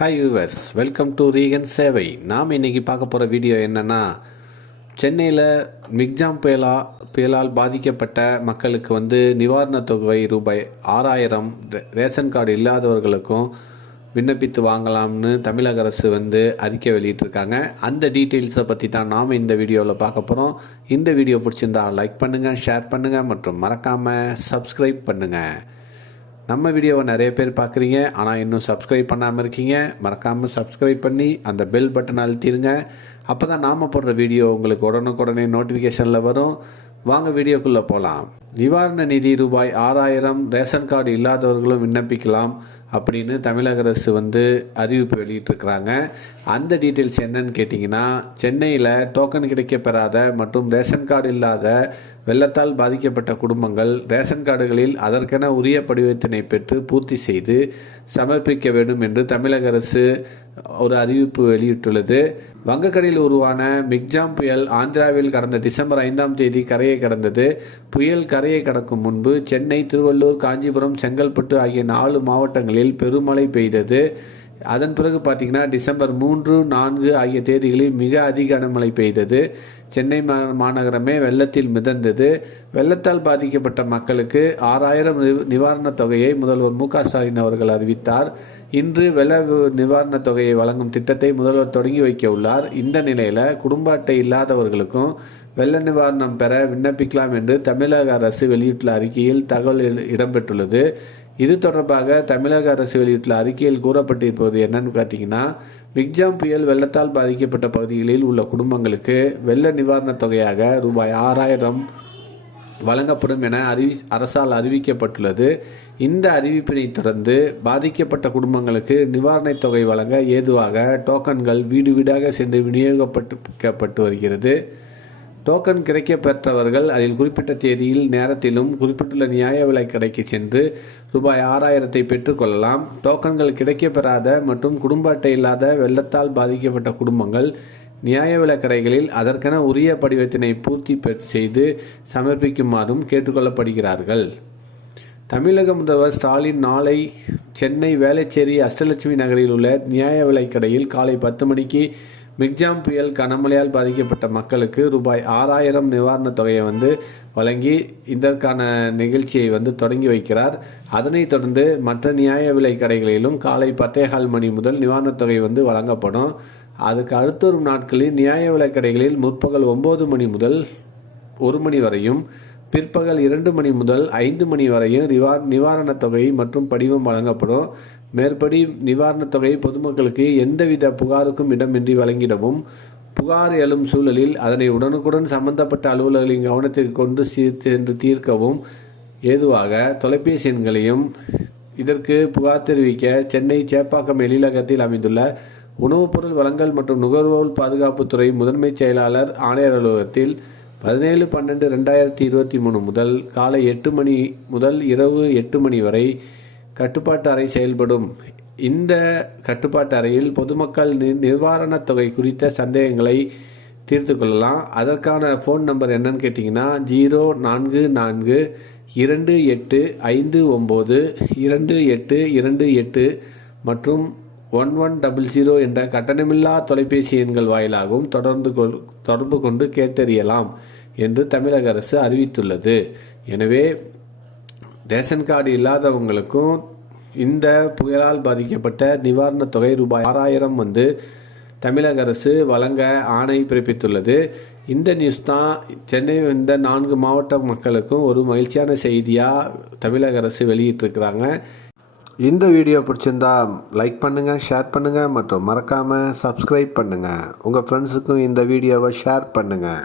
Hi yours welcome to ரீகன் சேவை நாம் இன்றைக்கி பார்க்க போகிற வீடியோ என்னென்னா சென்னையில் மிக்ஜாம் புயலா புயலால் பாதிக்கப்பட்ட மக்களுக்கு வந்து நிவாரணத் தொகை ரூபாய் ஆறாயிரம் ரே- ரேஷன் கார்டு இல்லாதவர்களுக்கும் விண்ணப்பித்து வாங்கலாம்னு தமிழக அரசு வந்து அறிக்கை வெளியிட்டிருக்காங்க. அந்த டீட்டெயில்ஸை பற்றி தான் நாம் இந்த வீடியோவில் பார்க்க போகிறோம் இந்த வீடியோ பிடிச்சிருந்தா லைக் பண்ணுங்கள் ஷேர் பண்ணுங்கள் மற்றும் மறக்காமல் சப்ஸ்கிரைப் பண்ணுங்கள் நம்ம வீடியோவை நிறைய பேர் பார்க்குறீங்க ஆனால் இன்னும் சப்ஸ்கிரைப் பண்ணாமல் இருக்கீங்க மறக்காமல் சப்ஸ்கிரைப் பண்ணி அந்த பெல் பட்டன் அழுத்திடுங்க. அப்போ தான் நாம் போடுற வீடியோ உங்களுக்கு உடனுக்குடனே நோட்டிஃபிகேஷனில் வரும். வாங்க வீடியோக்குள்ளே போகலாம் நிவாரண நிதி ரூபாய் ஆறாயிரம் ரேஷன் கார்டு இல்லாதவர்களும் விண்ணப்பிக்கலாம் அப்படின்னு தமிழக அரசு வந்து அறிவிப்பு வெளியிட்டிருக்கிறாங்க. அந்த டீட்டெயில்ஸ் என்னன்னு கேட்டிங்கன்னா சென்னையில் டோக்கன் கிடைக்கப்பெறாத மற்றும் ரேஷன் கார்டு இல்லாத வெள்ளத்தால் பாதிக்கப்பட்ட குடும்பங்கள் ரேஷன் கார்டுகளில் அதற்கென உரிய படிவத்தினை பெற்று பூர்த்தி செய்து சமர்ப்பிக்க வேண்டும் என்று தமிழக அரசு ஒரு அறிவிப்பு வெளியிட்டுள்ளது. வங்கக்கடலில் உருவான மிக்ஜாம் புயல் ஆந்திராவில் கடந்த டிசம்பர் ஐந்தாம் தேதி கரையை கடந்தது. புயல் கரையை கடக்கும் முன்பு சென்னை திருவள்ளூர் காஞ்சிபுரம் செங்கல்பட்டு ஆகிய நாலு மாவட்டங்களில் பெருமழை பெய்தது. அதன் பிறகு பார்த்தீங்கன்னா டிசம்பர் மூன்று நான்கு ஆகிய தேதிகளில் மிக அதிக கனமழை பெய்தது. சென்னை மாநகரமே வெள்ளத்தில் மிதந்தது. வெள்ளத்தால் பாதிக்கப்பட்ட மக்களுக்கு ஆறாயிரம் நிவாரணத் தொகையை முதல்வர் மு க ஸ்டாலின் அவர்கள் அறிவித்தார். இன்று வெள்ள நிவாரணத் தொகையை வழங்கும் திட்டத்தை முதல்வர் தொடங்கி வைக்க உள்ளார். இந்த நிலையில் குடும்ப அட்டை இல்லாதவர்களுக்கும் வெள்ள நிவாரணம் பெற விண்ணப்பிக்கலாம் என்று தமிழக அரசு வெளியிட்டுள்ள அறிக்கையில் தகவல் இடம்பெற்றுள்ளது. இது தொடர்பாக தமிழக அரசு வெளியிட்டுள்ள அறிக்கையில் கூறப்பட்டிருப்பது என்னன்னு பார்த்தீங்கன்னா மிக்ஜாம் புயல் வெள்ளத்தால் பாதிக்கப்பட்ட பகுதிகளில் உள்ள குடும்பங்களுக்கு வெள்ள நிவாரணத் தொகையாக ரூபாய் ஆறாயிரம் வழங்கப்படும் என அறிவி அரசால் அறிவிக்கப்பட்டுள்ளது. இந்த அறிவிப்பினை தொடர்ந்து பாதிக்கப்பட்ட குடும்பங்களுக்கு நிவாரணத் தொகை வழங்க ஏதுவாக டோக்கன்கள் வீடு வீடாக சென்று விநியோகிக்கப்பட்டு வருகிறது. டோக்கன் கிடைக்கப்பெற்றவர்கள் அதில் குறிப்பிட்ட தேதியில் நேரத்திலும் குறிப்பிட்டுள்ள நியாய விலை கடைக்கு சென்று ரூபாய் ஆறாயிரத்தை பெற்றுக்கொள்ளலாம் டோக்கன்கள் கிடைக்கப்பெறாத மற்றும் குடும்ப அட்டை இல்லாத வெள்ளத்தால் பாதிக்கப்பட்ட குடும்பங்கள் நியாய விலைக் கடைகளில் அதற்கென உரிய படிவத்தினை பூர்த்தி செய்து சமர்ப்பிக்குமாறும் கேட்டுக்கொள்ளப்படுகிறார்கள். தமிழக முதல்வர் ஸ்டாலின் நாளை சென்னை வேளச்சேரி அஷ்டலட்சுமி நகரில் உள்ள நியாய விலைக் கடையில் காலை பத்து மணிக்கு மிக்ஜாம் புயல் கனமழையால் பாதிக்கப்பட்ட மக்களுக்கு ரூபாய் ஆறாயிரம் நிவாரணத் தொகையை வந்து வழங்கி இதற்கான நிகழ்ச்சியை வந்து தொடங்கி வைக்கிறார். அதனைத் தொடர்ந்து மற்ற நியாய விலைக் கடைகளிலும் காலை பத்தேகால் மணி முதல் நிவாரணத் தொகை வந்து வழங்கப்படும். அதுக்கு அடுத்த வரும் நாட்களில் நியாய விலைக்கடைகளில் முற்பகல் ஒன்பது மணி முதல் ஒரு மணி வரையும் பிற்பகல் இரண்டு மணி முதல் ஐந்து மணி வரையும் நிவா நிவாரணத் தொகை மற்றும் படிவம் வழங்கப்படும். மேற்படி நிவாரணத் தொகை பொதுமக்களுக்கு எந்தவித புகாருக்கும் இடமின்றி வழங்கிடவும் புகார் எழும் சூழலில் அதனை உடனுக்குடன் சம்பந்தப்பட்ட அலுவலர்களின் கவனத்திற்கு கொண்டு சென்று தீர்க்கவும் ஏதுவாக தொலைபேசி எண்களையும் இதற்கு புகார் தெரிவிக்க சென்னை சேப்பாக்கம் எழிலகத்தில் அமைந்துள்ள உணவுப் பொருள் வழங்கல் மற்றும் நுகர்வோர் பாதுகாப்புத்துறை முதன்மைச் செயலாளர் ஆணையர் அலுவலகத்தில் பதினேழு பன்னெண்டு ரெண்டாயிரத்தி இருபத்தி மூணு முதல் காலை எட்டு மணி முதல் இரவு எட்டு மணி வரை கட்டுப்பாட்டு அறை செயல்படும். இந்த கட்டுப்பாட்டு அறையில் பொதுமக்கள் நி நிவாரணத் தொகை குறித்த சந்தேகங்களை தீர்த்து கொள்ளலாம். அதற்கான ஃபோன் நம்பர் என்னன்னு கேட்டிங்கன்னா ஜீரோ நான்கு நான்கு இரண்டு எட்டு ஐந்து ஒம்பது இரண்டு எட்டு இரண்டு எட்டு மற்றும் ஒன் ஒன் டபுள் ஜீரோ என்ற கட்டணமில்லா தொலைபேசி எண்கள் வாயிலாகவும் தொடர்ந்து கொள் தொடர்பு கொண்டு கேட்டறியலாம் என்று தமிழக அரசு அறிவித்துள்ளது. எனவே ரேஷன் கார்டு இல்லாதவங்களுக்கும் இந்த புயலால் பாதிக்கப்பட்ட நிவாரணத் தொகை ரூபாய் ஆறாயிரம் வந்து தமிழக அரசு வழங்க ஆணை பிறப்பித்துள்ளது. இந்த நியூஸ் தான் சென்னை இந்த நான்கு மாவட்ட மக்களுக்கும் ஒரு மகிழ்ச்சியான செய்தியாக தமிழக அரசு வெளியிட்டிருக்கிறாங்க. இந்த வீடியோ பிடிச்சிருந்தா லைக் பண்ணுங்கள் ஷேர் பண்ணுங்கள் மற்றும் மறக்காமல் சப்ஸ்கிரைப் பண்ணுங்கள் உங்கள் ஃப்ரெண்ட்ஸுக்கும் இந்த வீடியோவை ஷேர் பண்ணுங்கள்